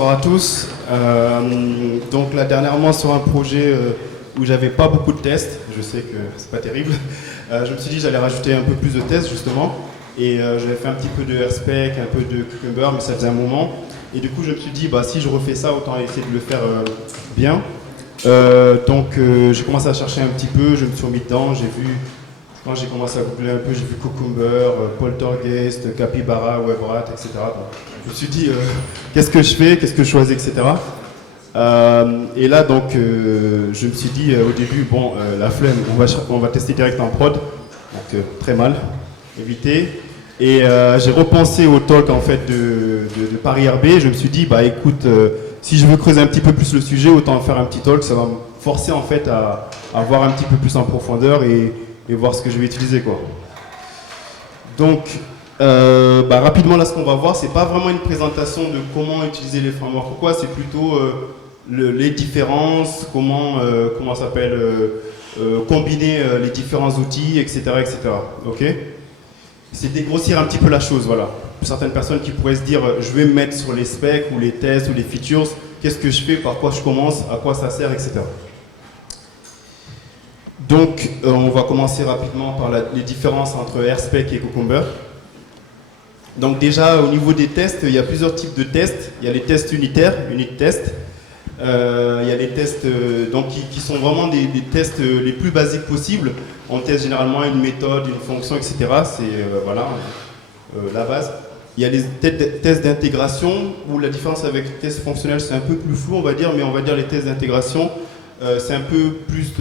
Bonsoir à tous. Donc là, dernièrement, sur un projet où j'avais pas beaucoup de tests, je sais que c'est pas terrible, je me suis dit que j'allais rajouter un peu plus de tests justement. Et j'avais fait un petit peu de AirSpec, un peu de Cucumber, mais ça faisait un moment. Et du coup, je me suis dit, bah, si je refais ça, autant essayer de le faire bien. Donc j'ai commencé à chercher un petit peu, je me suis remis dedans, j'ai vu, quand j'ai commencé à googler un peu, j'ai vu Cucumber, Poltergeist, Capybara, WebRat, etc. Donc, je me suis dit, qu'est-ce que je fais, qu'est-ce que je choisis, etc. Et là, donc, je me suis dit au début, bon, la flemme, on va tester direct en prod, donc très mal, éviter. Et j'ai repensé au talk en fait de Paris RB. Je me suis dit, bah écoute, si je veux creuser un petit peu plus le sujet, autant faire un petit talk. Ça va me forcer en fait à voir un petit peu plus en profondeur et voir ce que je vais utiliser, quoi. Donc, bah, rapidement là, ce qu'on va voir, c'est pas vraiment une présentation de comment utiliser les frameworks ou quoi. C'est plutôt les différences, comment s'appelle, combiner les différents outils, etc., etc. Ok. C'est dégrossir un petit peu la chose, voilà. Certaines personnes qui pourraient se dire, je vais me mettre sur les specs ou les tests ou les features, qu'est-ce que je fais, par quoi je commence, à quoi ça sert, etc. Donc, on va commencer rapidement par les différences entre AirSpec et Cucumber. Donc déjà, au niveau des tests, il y a plusieurs types de tests. Il y a les tests unitaires, unit tests. Il y a les tests donc, qui sont vraiment des tests les plus basiques possibles. On teste généralement une méthode, une fonction, etc. C'est voilà, la base. Il y a les tests d'intégration où la différence avec les tests fonctionnels, c'est un peu plus flou, on va dire, mais on va dire les tests d'intégration, c'est un peu plus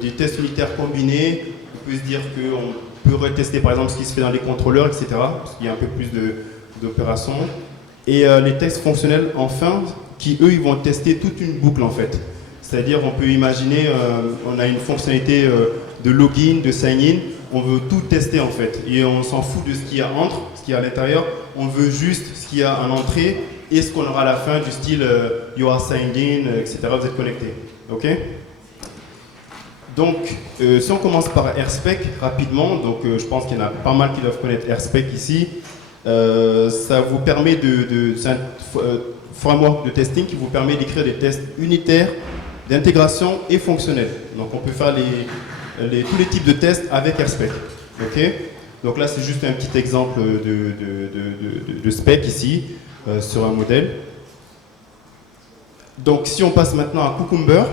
des tests unitaires combinés. On peut se dire qu'on peut retester par exemple ce qui se fait dans les contrôleurs, etc. Parce qu'il y a un peu plus d'opérations. Et les tests fonctionnels, enfin, qui eux, ils vont tester toute une boucle en fait. C'est-à-dire, on peut imaginer, on a une fonctionnalité de login, de sign-in, on veut tout tester en fait. Et on s'en fout de ce qu'il y a entre, ce qu'il y a à l'intérieur, on veut juste ce qu'il y a en entrée et ce qu'on aura à la fin du style you are signed in, etc. Vous êtes connecté. Ok. Donc, si on commence par AirSpec rapidement, donc je pense qu'il y en a pas mal qui doivent connaître AirSpec ici. Ça vous permet c'est un framework de testing qui vous permet d'écrire des tests unitaires, d'intégration et fonctionnels. Donc on peut faire tous les types de tests avec AirSpec. Okay. Donc là c'est juste un petit exemple de spec ici sur un modèle. Donc si on passe maintenant à Cucumber,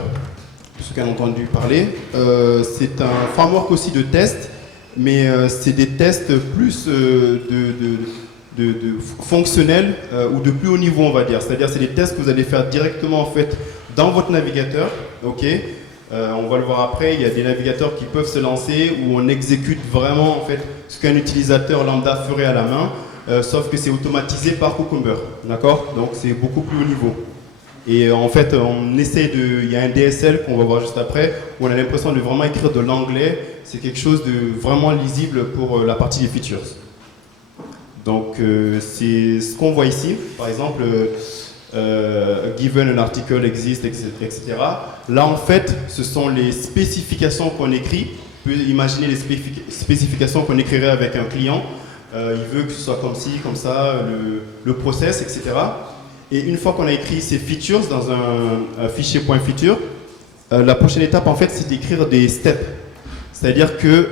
pour ceux qui ont entendu parler, c'est un framework aussi de tests, mais c'est des tests plus fonctionnels ou de plus haut niveau, on va dire. C'est-à-dire c'est des tests que vous allez faire directement en fait dans votre navigateur. Ok. On va le voir après. Il y a des navigateurs qui peuvent se lancer où on exécute vraiment en fait ce qu'un utilisateur lambda ferait à la main, sauf que c'est automatisé par Cucumber. D'accord. Donc c'est beaucoup plus haut niveau. Et en fait, il y a un DSL qu'on va voir juste après, où on a l'impression de vraiment écrire de l'anglais. C'est quelque chose de vraiment lisible pour la partie des features. Donc, c'est ce qu'on voit ici. Par exemple, given an article exist, etc. Là, en fait, ce sont les spécifications qu'on écrit. On peut imaginer les spécifications qu'on écrirait avec un client. Il veut que ce soit comme ci, comme ça, le process, etc. Et une fois qu'on a écrit ces features dans un fichier .feature, la prochaine étape, en fait, c'est d'écrire des steps. C'est-à-dire que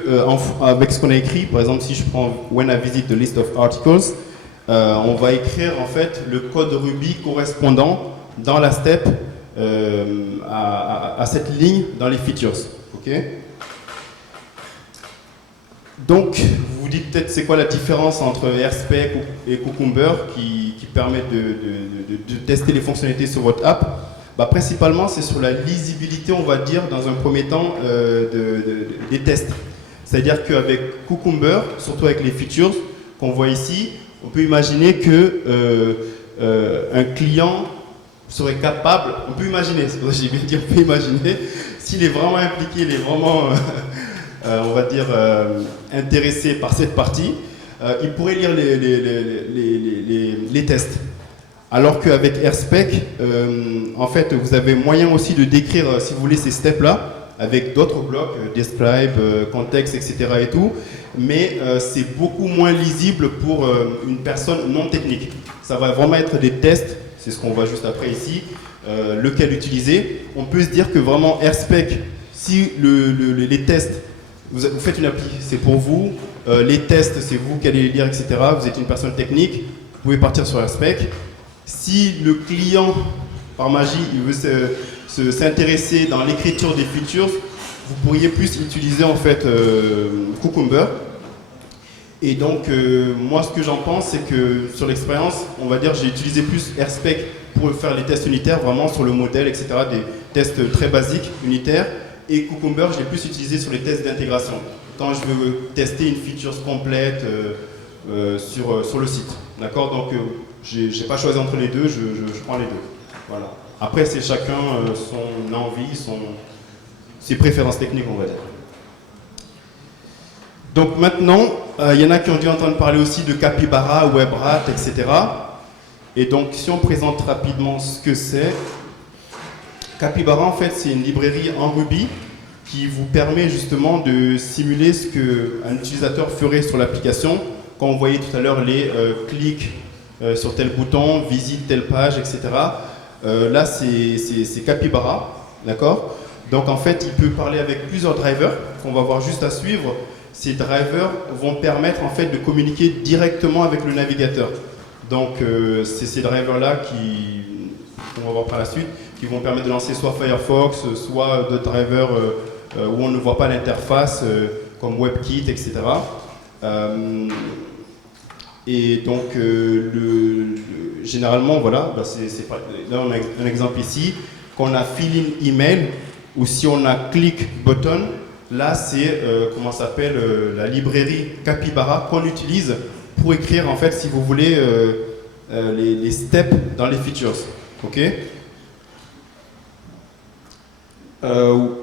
avec ce qu'on a écrit, par exemple, si je prends when I visit the list of articles, on va écrire en fait le code Ruby correspondant dans la step à cette ligne dans les features. Okay. Donc, vous vous dites peut-être c'est quoi la différence entre AirSpec et Cucumber qui permettent de tester les fonctionnalités sur votre app. Bah, principalement, c'est sur la lisibilité, on va dire, dans un premier temps, des tests. C'est-à-dire qu'avec Cucumber, surtout avec les features qu'on voit ici, on peut imaginer que un client serait capable, on peut imaginer, j'ai bien dit on peut imaginer, s'il est vraiment impliqué, il est vraiment, on va dire, intéressé par cette partie, il pourrait lire les tests. Alors qu'avec AirSpec, en fait, vous avez moyen aussi de décrire, si vous voulez, ces steps-là, avec d'autres blocs, describe, context, etc. et tout, mais c'est beaucoup moins lisible pour une personne non technique. Ça va vraiment être des tests, c'est ce qu'on voit juste après ici, lequel utiliser. On peut se dire que vraiment AirSpec, si les tests, vous faites une appli, c'est pour vous, les tests, c'est vous qui allez les lire, etc. Vous êtes une personne technique, vous pouvez partir sur AirSpec. Si le client, par magie, il veut s'intéresser dans l'écriture des features, vous pourriez plus utiliser en fait Cucumber. Et donc, moi, ce que j'en pense, c'est que sur l'expérience, on va dire, j'ai utilisé plus AirSpec pour faire les tests unitaires, vraiment sur le modèle, etc., des tests très basiques, unitaires. Et Cucumber, je l'ai plus utilisé sur les tests d'intégration, quand je veux tester une feature complète sur le site. D'accord? Donc, je n'ai pas choisi entre les deux, je prends les deux. Voilà. Après, c'est chacun son envie, ses préférences techniques, on va dire. Donc maintenant, il y en a qui ont dû entendre parler aussi de Capybara, WebRat, etc. Et donc, si on présente rapidement ce que c'est, Capybara, en fait, c'est une librairie en Ruby qui vous permet justement de simuler ce qu'un utilisateur ferait sur l'application. Quand on voyait tout à l'heure les clics sur tel bouton, visite telle page, etc. Là, c'est Capybara, d'accord? Donc, en fait, il peut parler avec plusieurs drivers qu'on va voir juste à suivre. Ces drivers vont permettre en fait de communiquer directement avec le navigateur. Donc, c'est ces drivers-là qu'on va voir par la suite, qui vont permettre de lancer soit Firefox, soit d'autres drivers où on ne voit pas l'interface, comme WebKit, etc. Et donc, généralement, voilà, là on a un exemple ici, qu'on a fill in email, ou si on a click button, là c'est, comment ça s'appelle, la librairie Capybara qu'on utilise pour écrire, en fait, si vous voulez, les steps dans les features. Ok?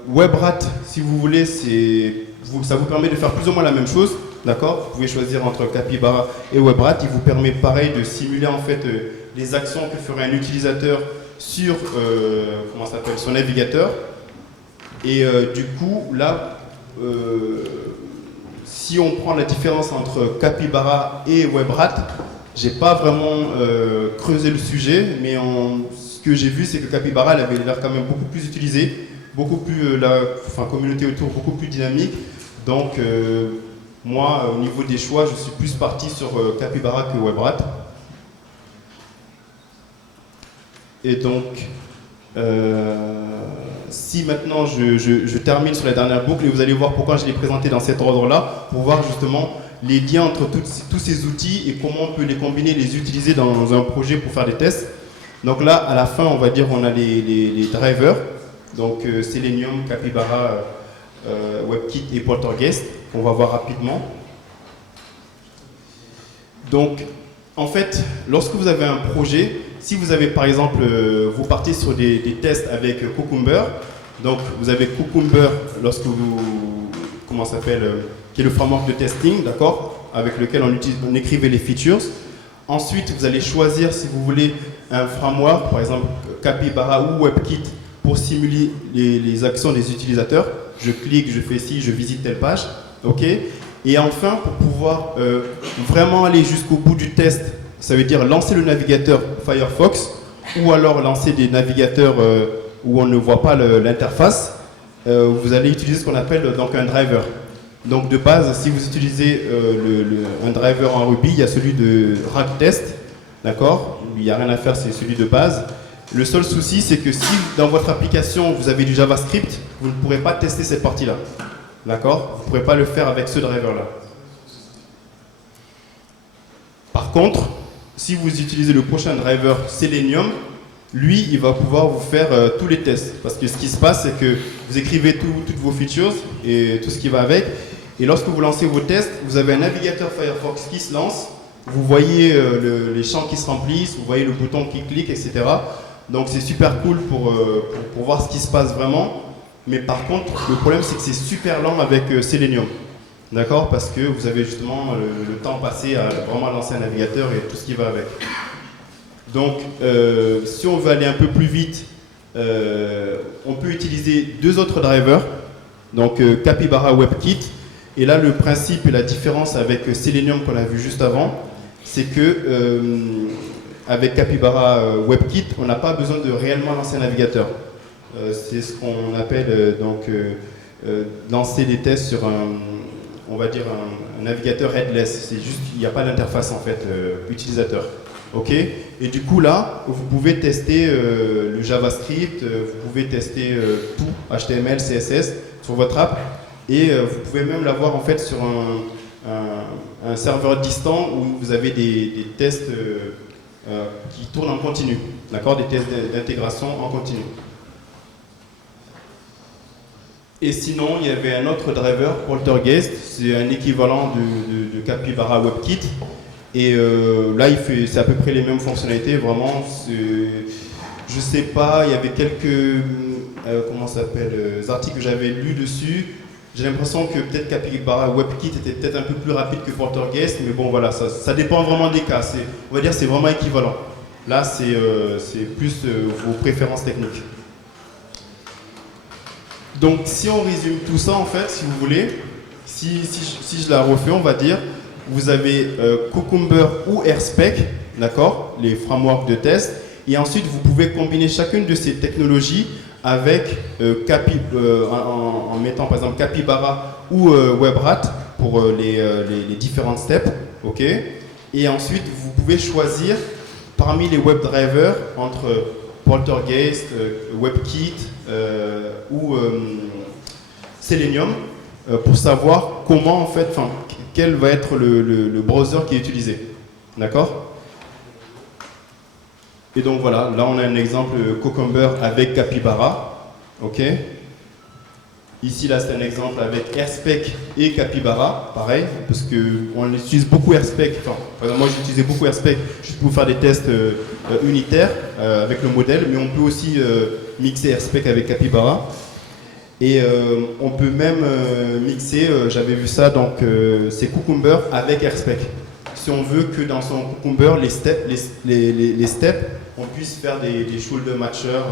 WebRat, si vous voulez, ça vous permet de faire plus ou moins la même chose. D'accord? Vous pouvez choisir entre Capybara et WebRat. Il vous permet pareil de simuler en fait les actions que ferait un utilisateur sur comment ça s'appelle, son navigateur. Et du coup, là, si on prend la différence entre Capybara et WebRat, j'ai pas vraiment creusé le sujet, mais ce que j'ai vu, c'est que Capybara elle avait l'air quand même beaucoup plus utilisée, beaucoup plus la communauté autour beaucoup plus dynamique. Donc moi, au niveau des choix, je suis plus parti sur Capybara que WebRat. Et donc, si maintenant je termine sur la dernière boucle, et vous allez voir pourquoi je l'ai présenté dans cet ordre-là, pour voir justement les liens entre tous ces outils et comment on peut les combiner, les utiliser dans un projet pour faire des tests. Donc là, à la fin, on va dire on a les drivers, donc Selenium, Capybara, WebKit et Poltergeist, qu'on va voir rapidement. Donc, en fait, lorsque vous avez un projet, si vous avez par exemple, vous partez sur des tests avec Cucumber, donc vous avez Cucumber lorsque vous, comment ça s'appelle, qui est le framework de testing, d'accord, avec lequel on écrivait les features. Ensuite, vous allez choisir si vous voulez un framework, par exemple Capybara ou WebKit, pour simuler les actions des utilisateurs. Je clique, je fais ci, je visite telle page, ok. Et enfin, pour pouvoir vraiment aller jusqu'au bout du test, ça veut dire lancer le navigateur Firefox ou alors lancer des navigateurs où on ne voit pas l'interface. Vous allez utiliser ce qu'on appelle donc un driver. Donc de base, si vous utilisez un driver en Ruby, il y a celui de RagTest, d'accord? Il n'y a rien à faire, c'est celui de base. Le seul souci, c'est que si dans votre application vous avez du JavaScript, vous ne pourrez pas tester cette partie-là. D'accord? Vous ne pourrez pas le faire avec ce driver-là. Par contre, si vous utilisez le prochain driver Selenium, lui, il va pouvoir vous faire tous les tests. Parce que ce qui se passe, c'est que vous écrivez toutes vos features et tout ce qui va avec. Et lorsque vous lancez vos tests, vous avez un navigateur Firefox qui se lance. Vous voyez les champs qui se remplissent, vous voyez le bouton qui clique, etc. Donc c'est super cool pour voir ce qui se passe vraiment. Mais par contre, le problème, c'est que c'est super lent avec Selenium. D'accord? Parce que vous avez justement le temps passé à vraiment lancer un navigateur et tout ce qui va avec. Donc, si on veut aller un peu plus vite, on peut utiliser deux autres drivers, donc Capybara WebKit. Et là, le principe et la différence avec Selenium qu'on a vu juste avant, c'est que avec Capybara WebKit, on n'a pas besoin de réellement lancer un navigateur. C'est ce qu'on appelle lancer des tests sur on va dire un navigateur headless. C'est juste qu'il n'y a pas d'interface en fait utilisateur. Ok. Et du coup là, vous pouvez tester le JavaScript, vous pouvez tester tout, HTML, CSS sur votre app, et vous pouvez même l'avoir en fait sur un serveur distant où vous avez des tests qui tournent en continu, d'accord, des tests d'intégration en continu. Et sinon, il y avait un autre driver, Poltergeist, c'est un équivalent de Capybara WebKit. Et là, c'est à peu près les mêmes fonctionnalités, vraiment. Je sais pas, il y avait quelques articles que j'avais lus dessus. J'ai l'impression que peut-être Capybara WebKit était peut-être un peu plus rapide que Poltergeist, mais bon, voilà, ça dépend vraiment des cas. On va dire que c'est vraiment équivalent. Là, c'est plus vos préférences techniques. Donc, si on résume tout ça, en fait, si vous voulez, si je la refais, on va dire, vous avez Cucumber ou AirSpec, d'accord, les frameworks de test, et ensuite vous pouvez combiner chacune de ces technologies avec en mettant par exemple Capybara ou WebRat pour les différentes steps, ok. Et ensuite vous pouvez choisir parmi les WebDrivers entre Poltergeist, WebKit ou Selenium pour savoir comment en fait, quel va être le browser qui est utilisé. D'accord? Et donc voilà, là on a un exemple Cucumber avec Capybara. Ok? Ici là c'est un exemple avec AirSpec et Capybara, pareil, parce qu'on utilise beaucoup AirSpec. Par exemple moi j'utilisais beaucoup AirSpec juste pour faire des tests unitaires avec le modèle, mais on peut aussi mixer AirSpec avec Capybara. Et on peut même mixer, j'avais vu ça, donc c'est Cucumber avec AirSpec. Si on veut que dans son Cucumber, les steps, on puisse faire des shoulder matchers,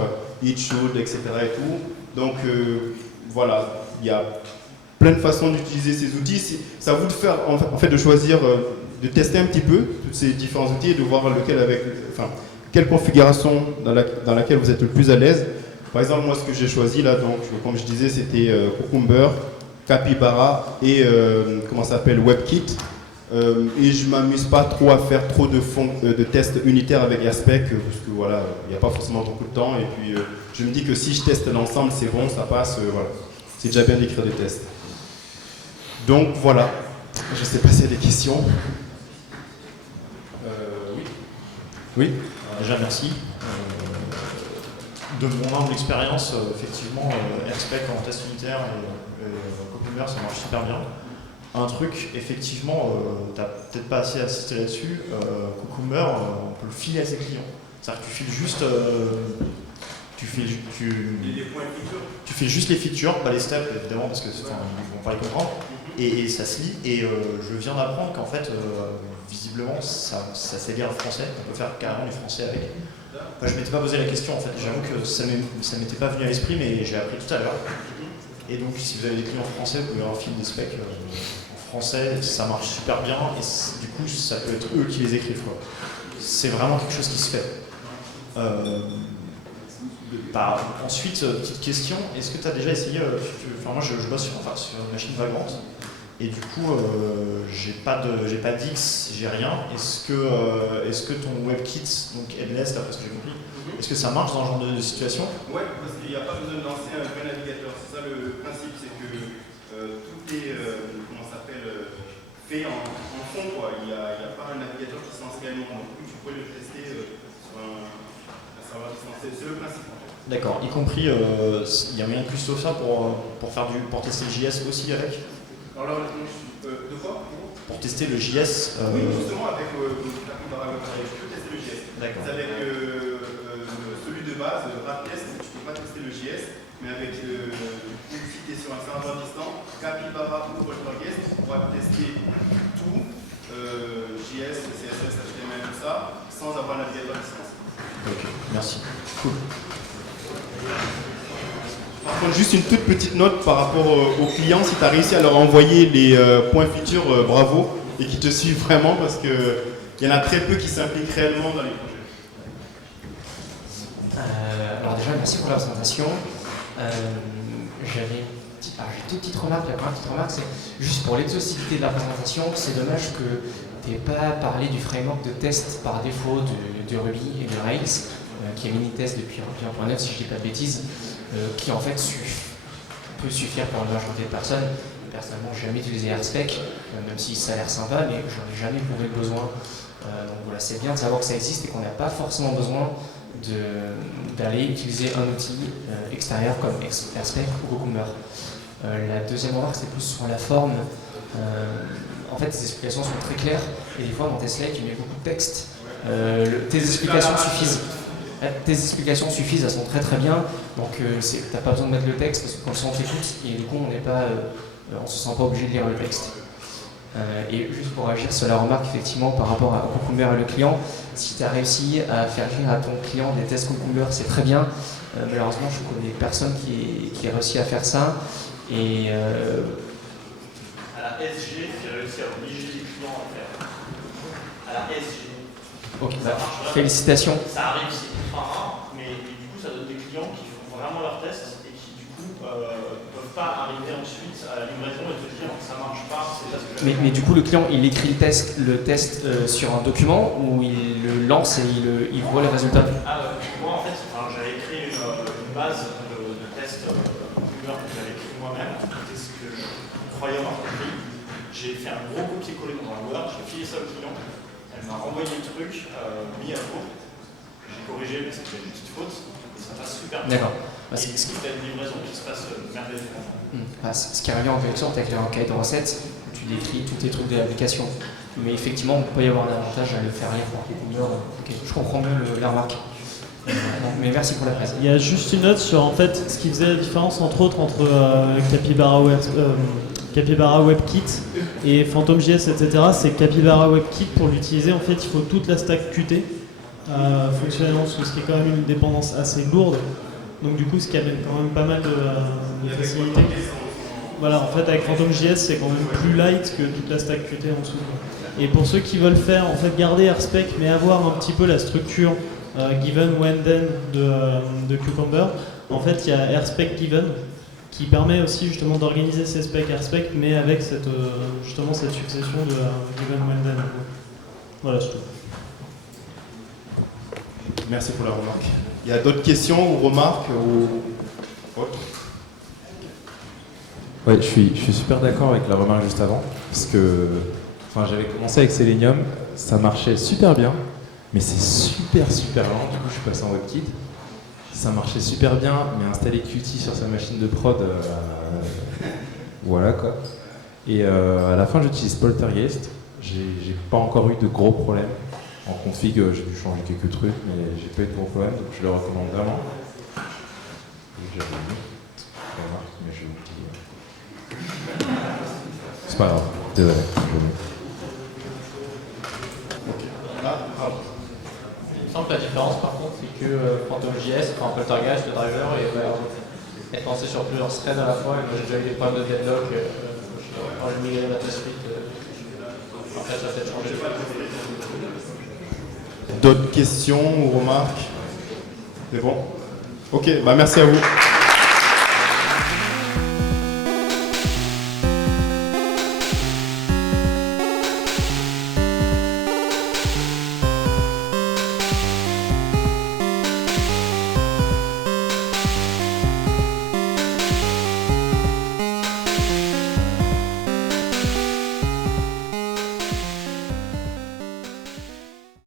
each should, etc. et tout. Donc voilà, il y a plein de façons d'utiliser ces outils. C'est à vous de faire, en fait, de choisir, de tester un petit peu tous ces différents outils et de voir quelle configuration dans laquelle vous êtes le plus à l'aise. Par exemple, moi, ce que j'ai choisi là, donc, comme je disais, c'était Cucumber, Capybara et WebKit. Et je m'amuse pas trop à faire trop de tests unitaires avec AirSpec parce que voilà, il n'y a pas forcément beaucoup de temps. Et puis, je me dis que si je teste l'ensemble, c'est bon, ça passe. Voilà, c'est déjà bien d'écrire des tests. Donc voilà. Je sais pas s'il y a des questions. Oui. Oui. Déjà, merci. De mon humble expérience, effectivement, AirSpec en test unitaire et Cucumber, ça marche super bien. Un truc, effectivement, tu n'as peut-être pas assez assisté là-dessus, Cucumber, on peut le filer à ses clients. C'est-à-dire que tu files juste... tu fais juste les features, pas les steps, évidemment, parce que ils vont pas les comprendre, et ça se lit. Et je viens d'apprendre qu'en fait, visiblement, ça sait lire le français, on peut faire carrément du français avec. Je ne m'étais pas posé la question, en fait. J'avoue que ça ne m'était pas venu à l'esprit, mais j'ai appris tout à l'heure. Et donc, si vous avez des clients français, vous pouvez leur filer des specs en français, ça marche super bien, et du coup, ça peut être eux qui les écrivent, quoi. C'est vraiment quelque chose qui se fait. Ensuite, petite question, est-ce que tu as déjà essayé, moi je bosse sur une machine vagrante, et du coup j'ai pas d'X, j'ai rien. Est-ce que ton WebKit, donc headless, d'après ce que j'ai compris, est-ce que ça marche dans ce genre de situation? Ouais, parce qu'il n'y a pas besoin de lancer un vrai navigateur. C'est ça le principe, c'est que tout est fait en fond, quoi. Il n'y a pas un navigateur qui se lance réellement. Donc tu peux le tester sur un serveur distancié. C'est le principe. D'accord, y compris, il y a moyen de plus ça pour tester le JS aussi avec? Alors là, de quoi? Pour tester le JS Oui, justement, avec Capybara WebKit, tu peux tester le JS. D'accord. Avec celui de base, RapTest, tu ne peux pas tester le JS, mais avec si tu es sur un serveur distant, Capybara ou Poltergeist, on va tester tout, JS, CSS, HTML, tout ça, sans avoir un navigateur à distance. Ok, merci. Cool. Par contre, juste une toute petite note par rapport aux clients, si tu as réussi à leur envoyer les points features, bravo, et qui te suivent vraiment, parce qu'il y en a très peu qui s'impliquent réellement dans les projets. merci pour la présentation. J'ai deux petites remarques. La première petite remarque, c'est juste pour l'exhaustivité de la présentation, c'est dommage que tu n'aies pas parlé du framework de test par défaut de Ruby et de Rails, qui est Minitest depuis 1.9, si je ne dis pas de bêtises, qui en fait peut suffire pour une majorité de personnes. Personnellement, je n'ai jamais utilisé AirSpec, même si ça a l'air sympa, mais j'en ai jamais éprouvé le besoin. Donc voilà, c'est bien de savoir que ça existe et qu'on n'a pas forcément besoin d'aller utiliser un outil extérieur comme AirSpec ou Cucumber. La deuxième remarque, c'est plus sur la forme. En fait, tes explications sont très claires et des fois dans tes slides, tu mets beaucoup de texte. Tes explications suffisent. Tes explications suffisent, elles sont très très bien. Donc, tu n'as pas besoin de mettre le texte parce que quand on t'écoute, et du coup, on ne se sent pas obligé de lire le texte. Et juste pour réagir sur la remarque, effectivement, par rapport à Cucumber et le client, si tu as réussi à faire écrire à ton client des tests Cucumber, c'est très bien. Malheureusement, je connais personne qui a réussi à faire ça. Et à la SG, j'ai réussi à obliger les clients à faire. À la SG. Ok, bah, félicitations. Ça arrive, c'est ultra rare, mais du coup, ça donne des clients qui font vraiment leurs tests et qui, du coup, ne peuvent pas arriver ensuite à la livraison et te dire ça marche pas, c'est ça ce que j'avais. Mais du coup, le client, il écrit le test sur un document ou il le lance et il voit les résultats? Moi, en fait, j'avais créé une base de tests Cucumber que j'avais écrit moi-même. C'était ce que je croyais avoir compris. J'ai fait un gros copier-coller dans un Word, j'ai filé ça au client. Elle m'a renvoyé le truc, mis à jour. J'ai corrigé, mais c'était une petite faute. Et ça passe super bien. D'accord. Et du coup, tu as une livraison qui se passe merveilleusement. Ce qui revient en quelque sorte avec un cahier de recettes, tu décris tous tes trucs de l'application. Mais effectivement, il peut y avoir un avantage à le faire lire par Cucumber. Ok, je comprends mieux la remarque. Mais merci pour la presse. Il y a juste une note sur en fait ce qui faisait la différence entre autres entre Capybara WebKit et PhantomJS, etc. C'est Capybara WebKit, pour l'utiliser, en fait, il faut toute la stack Qt fonctionnellement, ce qui est quand même une dépendance assez lourde. Donc du coup, ce qui amène quand même pas mal de facilité. Voilà, en fait, avec PhantomJS, c'est quand même plus light que toute la stack Qt en dessous. Et pour ceux qui veulent faire, en fait, garder AirSpec, mais avoir un petit peu la structure given when then de Cucumber, en fait, il y a AirSpec given qui permet aussi justement d'organiser ces specs AirSpec, mais avec justement cette succession de given when then. Voilà, c'est tout. Merci pour la remarque. Il y a d'autres questions ou remarques ou autres? Ouais, je suis super d'accord avec la remarque juste avant, parce que j'avais commencé avec Selenium, ça marchait super bien, mais c'est super lent. Du coup, je suis passé en WebKit. Ça marchait super bien, mais installer Qt sur sa machine de prod, voilà quoi. Et à la fin, j'utilise Poltergeist. J'ai pas encore eu de gros problèmes. En config, j'ai dû changer quelques trucs, mais j'ai pas eu de gros problèmes, donc je le recommande vraiment. J'avais une remarque, mais j'ai oublié. C'est pas grave, désolé. Il me semble que la différence par contre c'est que PhantomJS, Poltergeist, le driver, est pensé sur plusieurs threads à la fois. Et moi j'ai déjà eu des problèmes de deadlock quand j'ai migré la suite. Après ça a peut-être changé. D'autres questions ou remarques? C'est bon? Ok, bah merci à vous.